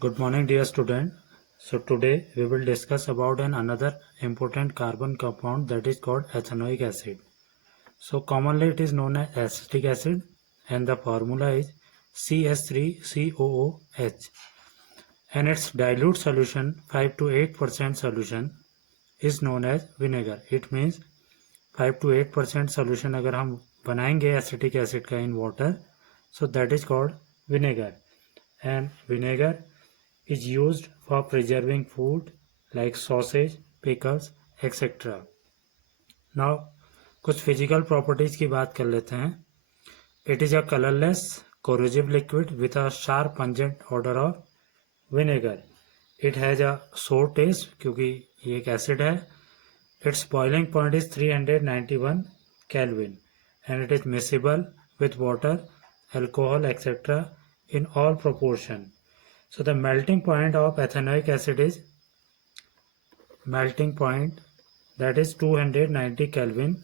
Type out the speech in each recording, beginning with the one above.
Good morning, dear student. So today we will discuss about another important carbon compound that is called ethanoic acid. So commonly it is known as acetic acid and the formula is CS3COOH and its dilute solution 5 to 8% solution is known as vinegar. It means 5 to 8% solution अगर हम बनाएंगे acetic acid का in water, so that is called vinegar. And vinegar is used for preserving food like sausage, pickles, etc. Now कुछ physical properties की बात कर लेते हैं. It is a colorless corrosive liquid with a sharp pungent odor of vinegar. It has a sour taste क्योंकि ये एक acid है. Its boiling point is 391 Kelvin and it is miscible with water, alcohol, etc. in all proportion. So the melting point of ethanoic acid is melting point that is 290 Kelvin,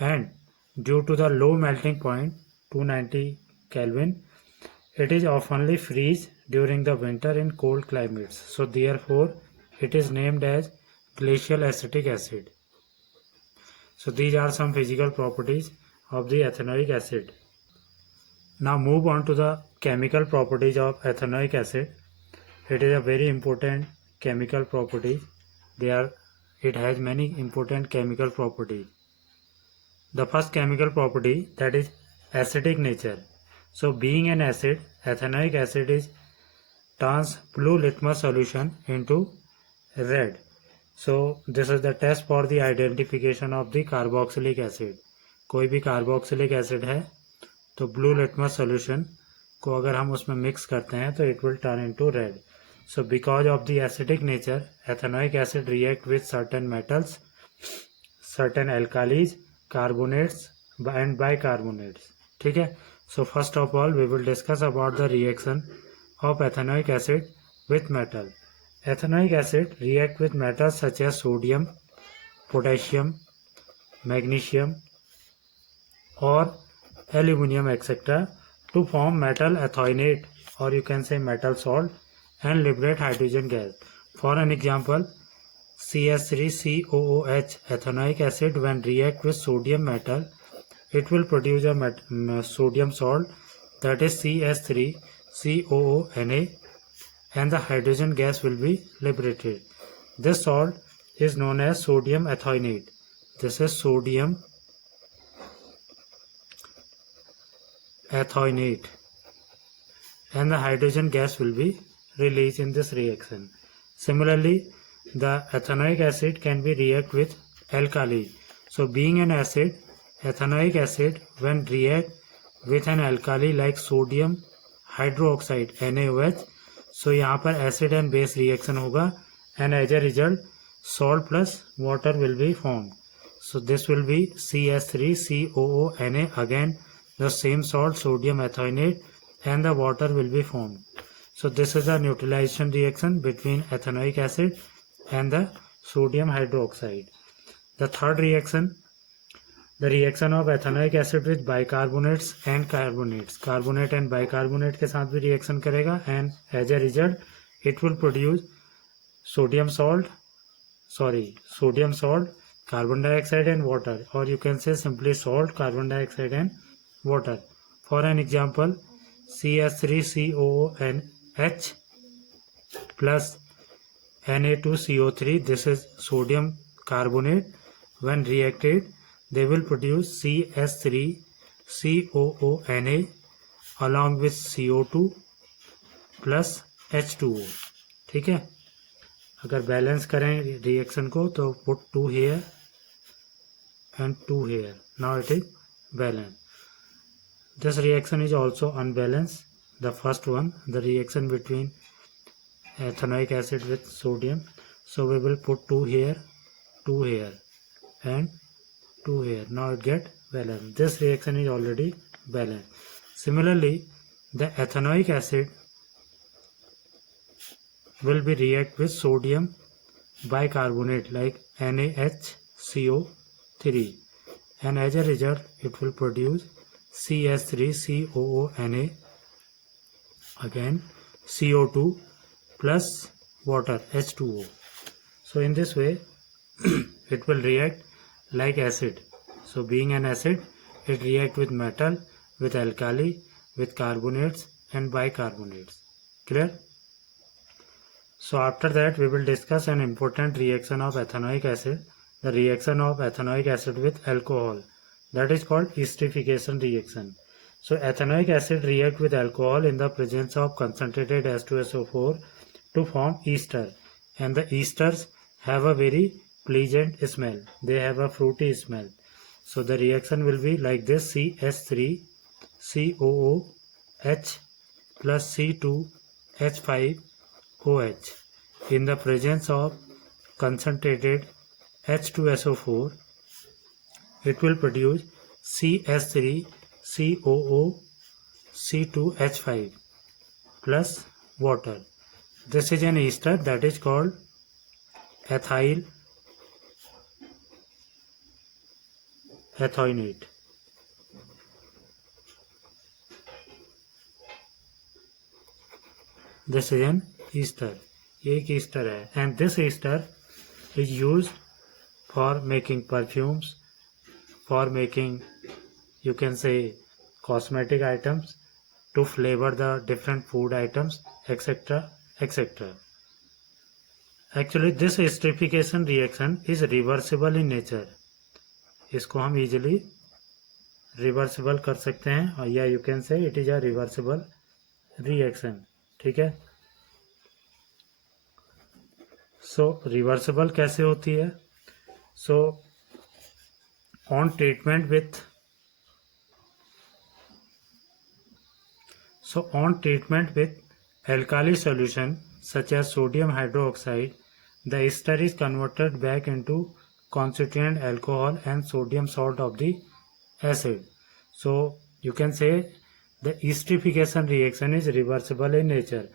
and due to the low melting point 290 Kelvin, it is oftenly freeze during the winter in cold climates. So therefore it is named as glacial acetic acid. So these are some physical properties of the ethanoic acid. Now move on to the chemical properties of ethanoic acid. It is a very important chemical property. It has many important chemical properties. The first chemical property, that is acidic nature. So being an acid, ethanoic acid is turns blue litmus solution into red. So this is the test for the identification of the carboxylic acid. कोई भी carboxylic acid है तो blue litmus solution को अगर हम उसमें mix करते हैं तो it will turn into red. So because of the acidic nature, ethanoic acid react with certain metals, certain alkalis, carbonates and bicarbonates. ठीक है. So first of all we will discuss about the reaction of ethanoic acid with metal. Ethanoic acid react with metals such as sodium, potassium, magnesium or aluminium etc. to form metal ethionate, or you can say metal salt, and liberate hydrogen gas. For an example, CS3COOH ethanoic acid when react with sodium metal, it will produce a sodium salt, that is CS3COONA, and the hydrogen gas will be liberated. This salt is known as sodium ethionate. This is sodium ethionate, and the hydrogen gas will be released in this reaction. Similarly, the ethanoic acid can be react with alkali. So being an acid, ethanoic acid when react with an alkali like sodium hydroxide NaOH, so यहाँ पर acid and base reaction होगा and as a result salt plus water will be formed. So this will be CS3COONA, again the same salt sodium ethionate, and the water will be formed. So this is a neutralization reaction between ethanoic acid and the sodium hydroxide. The third reaction, the reaction of ethanoic acid with bicarbonates and carbonates. Carbonate and bicarbonate के साथ भी reaction करेगा and as a result it will produce sodium salt, carbon dioxide and water, or you can say simply salt, carbon dioxide and water. For an example, CS3COOH plus Na2CO3, this is sodium carbonate. When reacted, they will produce CS3COONA along with CO2 plus H2O. ठीक है. अगर balance करें reaction को तो put 2 here and 2 here. Now it is balanced. This reaction is also unbalanced. The first one, the reaction between ethanoic acid with sodium. So we will put 2 here, 2 here and 2 here. Now it get balanced. This reaction is already balanced. Similarly, the ethanoic acid will be react with sodium bicarbonate like NaHCO3, and as a result it will produce CS3COONA, again CO2 plus water H2O. So in this way it will react like acid. So being an acid, it react with metal, with alkali, with carbonates and bicarbonates. Clear? So after that we will discuss an important reaction of ethanoic acid, the reaction of ethanoic acid with alcohol. That is called esterification reaction. So ethanoic acid react with alcohol in the presence of concentrated H2SO4 to form ester, and the esters have a very pleasant smell. They have a fruity smell. So the reaction will be like this: CH3 COOH plus C2H5OH in the presence of concentrated H2SO4, it will produce CH3 COOC2H5 plus water. This is an ester that is called ethyl ethionate. This is an ester. ये एक ester है, and this ester is used for making perfumes, for making, you can say, cosmetic items, to flavor the different food items, etc., etc. Actually this esterification reaction is reversible in nature. इसको हम easily reversible कर सकते हैं, और या you can say it is a reversible reaction. ठीक है? So reversible कैसे होती है? So on treatment with alkali solution such as sodium hydroxide, the ester is converted back into constituent alcohol and sodium salt of the acid. So you can say the esterification reaction is reversible in nature.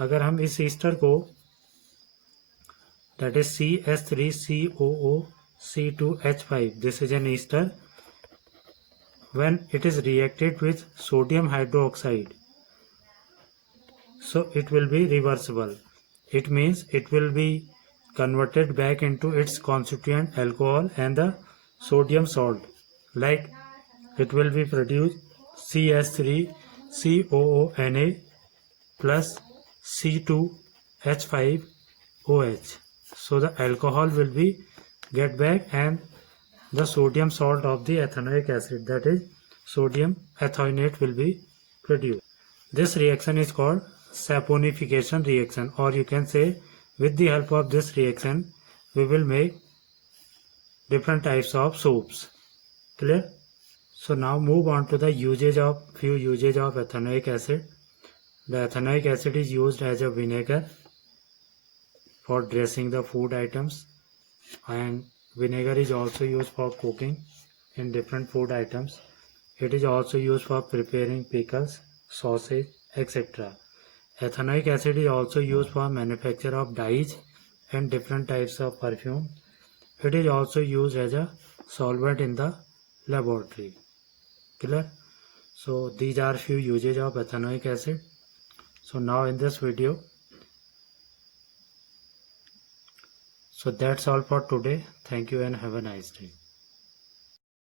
अगर हम इस ester को, that is CH3COOC2H5, this is an ester, when it is reacted with sodium hydroxide, so it will be reversible. It means it will be converted back into its constituent alcohol and the sodium salt, like it will be produced CH3COONA plus C2H5OH. So the alcohol will be get back and the sodium salt of the ethanoic acid, that is sodium ethionate, will be produced. This reaction is called saponification reaction, or you can say with the help of this reaction we will make different types of soaps. Clear? So now move on to the few usage of ethanoic acid. The ethanoic acid is used as a vinegar for dressing the food items, and vinegar is also used for cooking in different food items. It is also used for preparing pickles, sausage, etc. Ethanoic acid is also used for manufacture of dyes and different types of perfume. It is also used as a solvent in the laboratory. Clear? So these are few uses of ethanoic acid. So now in this video, so that's all for today. Thank you and have a nice day.